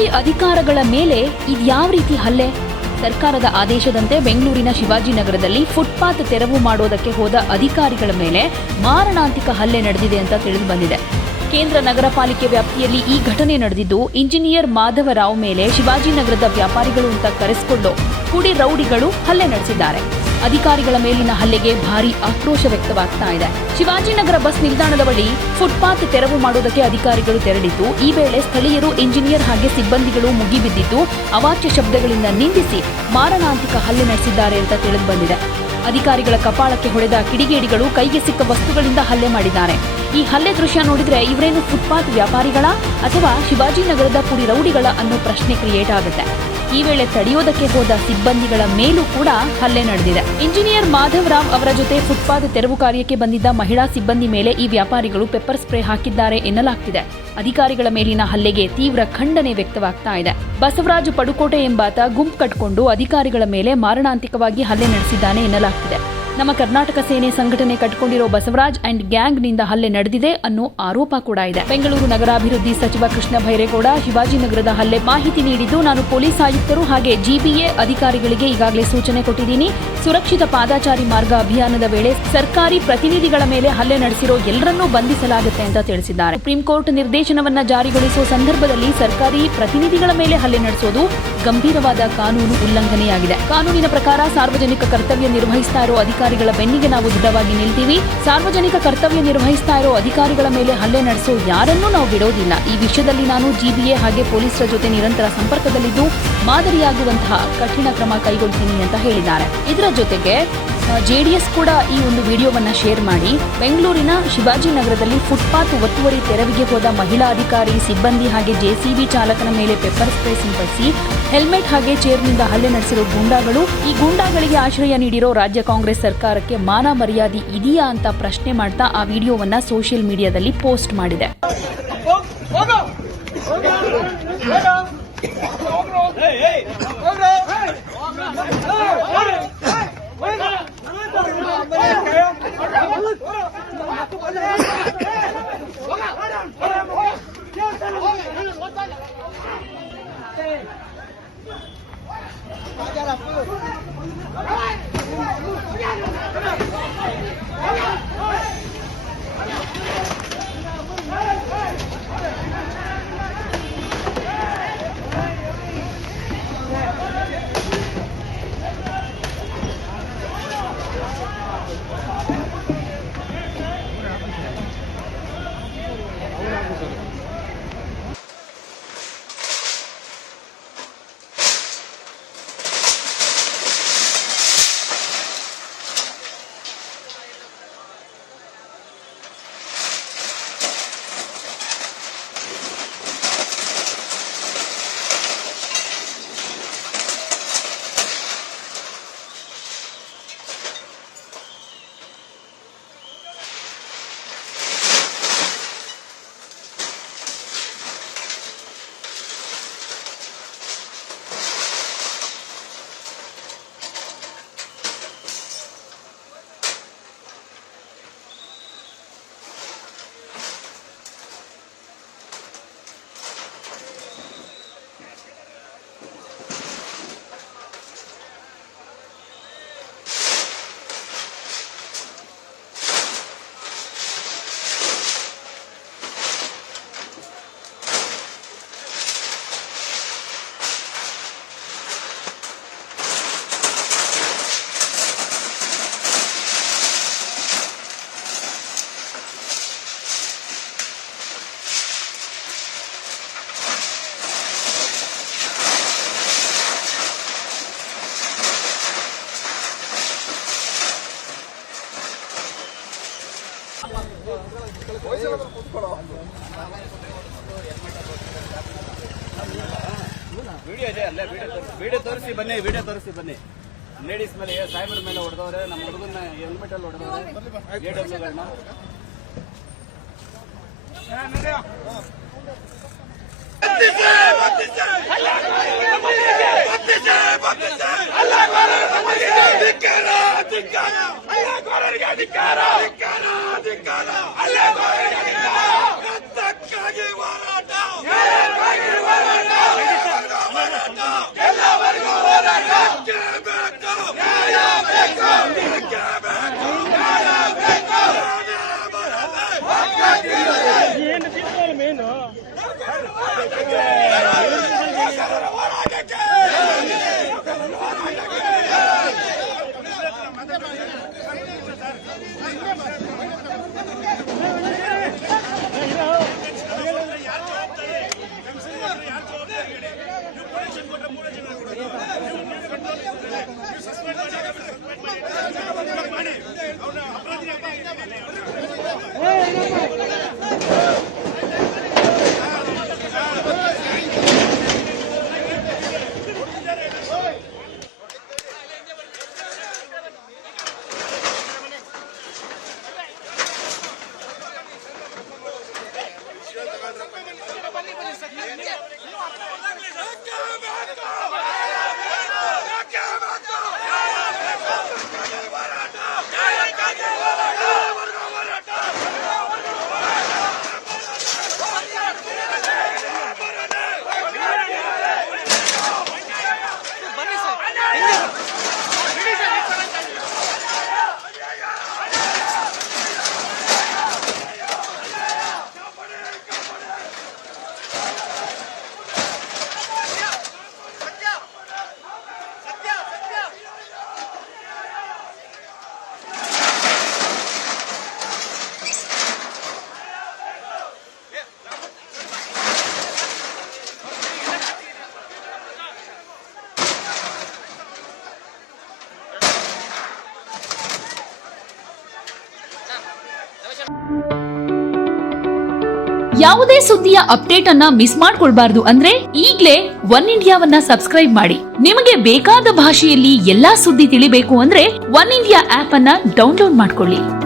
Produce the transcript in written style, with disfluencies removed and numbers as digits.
ಸರ್ಕಾರಿ ಅಧಿಕಾರಿಗಳ ಮೇಲೆ ಇದ್ಯಾವ ರೀತಿ ಹಲ್ಲೆ? ಸರ್ಕಾರದ ಆದೇಶದಂತೆ ಬೆಂಗಳೂರಿನ ಶಿವಾಜಿನಗರದಲ್ಲಿ ಫುಟ್ಪಾತ್ ತೆರವು ಮಾಡೋದಕ್ಕೆ ಹೋದ ಅಧಿಕಾರಿಗಳ ಮೇಲೆ ಮಾರಣಾಂತಿಕ ಹಲ್ಲೆ ನಡೆದಿದೆ ಅಂತ ತಿಳಿದು ಬಂದಿದೆ. ಕೇಂದ್ರ ನಗರ ಪಾಲಿಕೆ ವ್ಯಾಪ್ತಿಯಲ್ಲಿ ಈ ಘಟನೆ ನಡೆದಿದ್ದು, ಇಂಜಿನಿಯರ್ ಮಾಧವರಾವ್ ಮೇಲೆ ಶಿವಾಜಿನಗರದ ವ್ಯಾಪಾರಿಗಳು ಅಂತ ಕರೆಸಿಕೊಳ್ಳೋ ಪುಡಿ ರೌಡಿಗಳು ಹಲ್ಲೆ ನಡೆಸಿದ್ದಾರೆ. ಅಧಿಕಾರಿಗಳ ಮೇಲಿನ ಹಲ್ಲೆಗೆ ಭಾರೀ ಆಕ್ರೋಶ ವ್ಯಕ್ತವಾಗ್ತಾ ಇದೆ. ಶಿವಾಜಿನಗರ ಬಸ್ ನಿಲ್ದಾಣದ ಬಳಿ ಫುಟ್ಪಾತ್ ತೆರವು ಮಾಡೋದಕ್ಕೆ ಅಧಿಕಾರಿಗಳು ತೆರಳಿದ್ದು, ಈ ವೇಳೆ ಸ್ಥಳೀಯರು ಇಂಜಿನಿಯರ್ ಹಾಗೆ ಸಿಬ್ಬಂದಿಗಳು ಮುಗಿಬಿದ್ದಿದ್ದು, ಅವಾಚ್ಯ ಶಬ್ದಗಳಿಂದ ನಿಂದಿಸಿ ಮಾರಣಾಂತಿಕ ಹಲ್ಲೆ ನಡೆಸಿದ್ದಾರೆ ಅಂತ ತಿಳಿದು ಬಂದಿದೆ. ಅಧಿಕಾರಿಗಳ ಕಪಾಳಕ್ಕೆ ಹೊಡೆದ ಕಿಡಿಗೇಡಿಗಳು ಕೈಗೆ ಸಿಕ್ಕ ವಸ್ತುಗಳಿಂದ ಹಲ್ಲೆ ಮಾಡಿದ್ದಾರೆ. ಈ ಹಲ್ಲೆ ದೃಶ್ಯ ನೋಡಿದ್ರೆ ಇವರೇನು ಫುಟ್ಪಾತ್ ವ್ಯಾಪಾರಿಗಳ ಅಥವಾ ಶಿವಾಜಿನಗರದ ಪುಡಿ ರೌಡಿಗಳ ಅನ್ನೋ ಪ್ರಶ್ನೆ ಕ್ರಿಯೇಟ್ ಆಗುತ್ತೆ. ಈ ವೇಳೆ ತಡೆಯೋದಕ್ಕೆ ಹೋದ ಸಿಬ್ಬಂದಿಗಳ ಮೇಲೂ ಕೂಡ ಹಲ್ಲೆ ನಡೆದಿದೆ. ಇಂಜಿನಿಯರ್ ಮಾಧವರಾವ್ ಅವರ ಜೊತೆ ಫುಟ್ಪಾತ್ ತೆರವು ಕಾರ್ಯಕ್ಕೆ ಬಂದಿದ್ದ ಮಹಿಳಾ ಸಿಬ್ಬಂದಿ ಮೇಲೆ ಈ ವ್ಯಾಪಾರಿಗಳು ಪೆಪ್ಪರ್ ಸ್ಪ್ರೇ ಹಾಕಿದ್ದಾರೆ ಎನ್ನಲಾಗ್ತಿದೆ. ಅಧಿಕಾರಿಗಳ ಮೇಲಿನ ಹಲ್ಲೆಗೆ ತೀವ್ರ ಖಂಡನೆ ವ್ಯಕ್ತವಾಗ್ತಾ ಇದೆ. ಬಸವರಾಜು ಪಡುಕೋಟೆ ಎಂಬಾತ ಗುಂಪು ಕಟ್ಟಿಕೊಂಡು ಅಧಿಕಾರಿಗಳ ಮೇಲೆ ಮಾರಣಾಂತಿಕವಾಗಿ ಹಲ್ಲೆ ನಡೆಸಿದ್ದಾನೆ ಎನ್ನಲಾಗ್ತಿದೆ. ನಮ್ಮ ಕರ್ನಾಟಕ ಸೇನೆ ಸಂಘಟನೆ ಕಟ್ಟಿಕೊಂಡಿರೋ ಬಸವರಾಜ್ ಅಂಡ್ ಗ್ಯಾಂಗ್ನಿಂದ ಹಲ್ಲೆ ನಡೆದಿದೆ ಅನ್ನೋ ಆರೋಪ ಕೂಡ ಇದೆ. ಬೆಂಗಳೂರು ನಗರಾಭಿವೃದ್ಧಿ ಸಚಿವ ಕೃಷ್ಣ ಭೈರೇಗೌಡ ಶಿವಾಜಿನಗರದ ಹಲ್ಲೆ ಮಾಹಿತಿ ನೀಡಿದ್ದು, ನಾನು ಪೊಲೀಸ್ ಆಯುಕ್ತರು ಹಾಗೆ ಜಿಬಿಎ ಅಧಿಕಾರಿಗಳಿಗೆ ಈಗಾಗಲೇ ಸೂಚನೆ ಕೊಟ್ಟಿದ್ದೀನಿ. ಸುರಕ್ಷಿತ ಪಾದಾಚಾರಿ ಮಾರ್ಗ ಅಭಿಯಾನದ ವೇಳೆ ಸರ್ಕಾರಿ ಪ್ರತಿನಿಧಿಗಳ ಮೇಲೆ ಹಲ್ಲೆ ನಡೆಸಿರೋ ಎಲ್ಲರನ್ನೂ ಬಂಧಿಸಲಾಗುತ್ತೆ ಅಂತ ತಿಳಿಸಿದ್ದಾರೆ. ಸುಪ್ರೀಂ ಕೋರ್ಟ್ ನಿರ್ದೇಶನವನ್ನ ಜಾರಿಗೊಳಿಸುವ ಸಂದರ್ಭದಲ್ಲಿ ಸರ್ಕಾರಿ ಪ್ರತಿನಿಧಿಗಳ ಮೇಲೆ ಹಲ್ಲೆ ನಡೆಸೋದು ಗಂಭೀರವಾದ ಕಾನೂನು ಉಲ್ಲಂಘನೆಯಾಗಿದೆ. ಕಾನೂನಿನ ಪ್ರಕಾರ ಸಾರ್ವಜನಿಕ ಕರ್ತವ್ಯ ನಿರ್ವಹಿಸ್ತಾ ಇರೋ ಅಧಿಕಾರಿಗಳ ಬೆನ್ನಿಗೆ ನಾವು ದೃಢವಾಗಿ ನಿಲ್ತೀವಿ. ಸಾರ್ವಜನಿಕ ಕರ್ತವ್ಯ ನಿರ್ವಹಿಸ್ತಾ ಇರೋ ಅಧಿಕಾರಿಗಳ ಮೇಲೆ ಹಲ್ಲೆ ನಡೆಸೋ ಯಾರನ್ನೂ ನಾವು ಬಿಡೋದಿಲ್ಲ. ಈ ವಿಷಯದಲ್ಲಿ ನಾನು ಜಿಬಿಎ ಹಾಗೆ ಪೊಲೀಸರ ಜೊತೆ ನಿರಂತರ ಸಂಪರ್ಕದಲ್ಲಿದ್ದು ಮಾದರಿಯಾಗುವಂತಹ ಕಠಿಣ ಕ್ರಮ ಕೈಗೊಳ್ತೀನಿ ಅಂತ ಹೇಳಿದ್ದಾರೆ. ಇದರ ಜೊತೆಗೆ ಜೆಡಿಎಸ್ ಕೂಡ ಈ ಒಂದು ವಿಡಿಯೋವನ್ನ ಶೇರ್ ಮಾಡಿ ಬೆಂಗಳೂರಿನ ಶಿವಾಜಿನಗರದಲ್ಲಿ ಫುಟ್ಪಾತ್ ಒತ್ತುವರಿ ತೆರವಿಗೆ ಹೋದ ಮಹಿಳಾ ಅಧಿಕಾರಿ, ಸಿಬ್ಬಂದಿ ಹಾಗೆ ಜೆಸಿಬಿ ಚಾಲಕನ ಮೇಲೆ ಪೆಪ್ಪರ್ ಸ್ಪ್ರೇ ಸಿಂಪಡಿಸಿ ಹೆಲ್ಮೆಟ್ ಹಾಗೆ ಚೇರ್ನಿಂದ ಹಲ್ಲೆ ನಡೆಸಿರೋ ಗೂಂಡಾಗಳು, ಈ ಗೂಂಡಾಗಳಿಗೆ ಆಶ್ರಯ ನೀಡಿರೋ ರಾಜ್ಯ ಕಾಂಗ್ರೆಸ್ ಸರ್ಕಾರಕ್ಕೆ ಮಾನ ಮರ್ಯಾದೆ ಇದೆಯಾ ಅಂತ ಪ್ರಶ್ನೆ ಮಾಡ್ತಾ ಆ ವಿಡಿಯೋವನ್ನ ಸೋಷಿಯಲ್ ಮೀಡಿಯಾದಲ್ಲಿ ಪೋಸ್ಟ್ ಮಾಡಿದೆ. ವಿಡಿಯೋ ತೋರಿಸಿ ಬನ್ನಿ, ವಿಡಿಯೋ ತೋರಿಸಿ ಬನ್ನಿ. ಲೇಡೀಸ್ ಮೇಲೆ, ಸಾಹೇಬರ ಮೇಲೆ ಹೊಡೆದವ್ರೆ, ನಮ್ಮ ಹುಡುಗನ ಹೆಲ್ಮೆಟ್ ಅಲ್ಲಿ ಹೊಡೆದವ್ರೆ. ಹೋರಾಟ ಯಾವುದೇ ಸುದ್ದಿಯ ಅಪ್ಡೇಟ್ ಅನ್ನ ಮಿಸ್ ಮಾಡ್ಕೊಳ್ಬಾರ್ದು ಅಂದ್ರೆ ಈಗ್ಲೇ ಒನ್ ಇಂಡಿಯಾವನ್ನ ಸಬ್ಸ್ಕ್ರೈಬ್ ಮಾಡಿ. ನಿಮಗೆ ಬೇಕಾದ ಭಾಷೆಯಲ್ಲಿ ಎಲ್ಲಾ ಸುದ್ದಿ ತಿಳಿಬೇಕು ಅಂದ್ರೆ ಒನ್ ಇಂಡಿಯಾ ಆಪ್ ಅನ್ನ ಡೌನ್ಲೋಡ್ ಮಾಡ್ಕೊಳ್ಳಿ.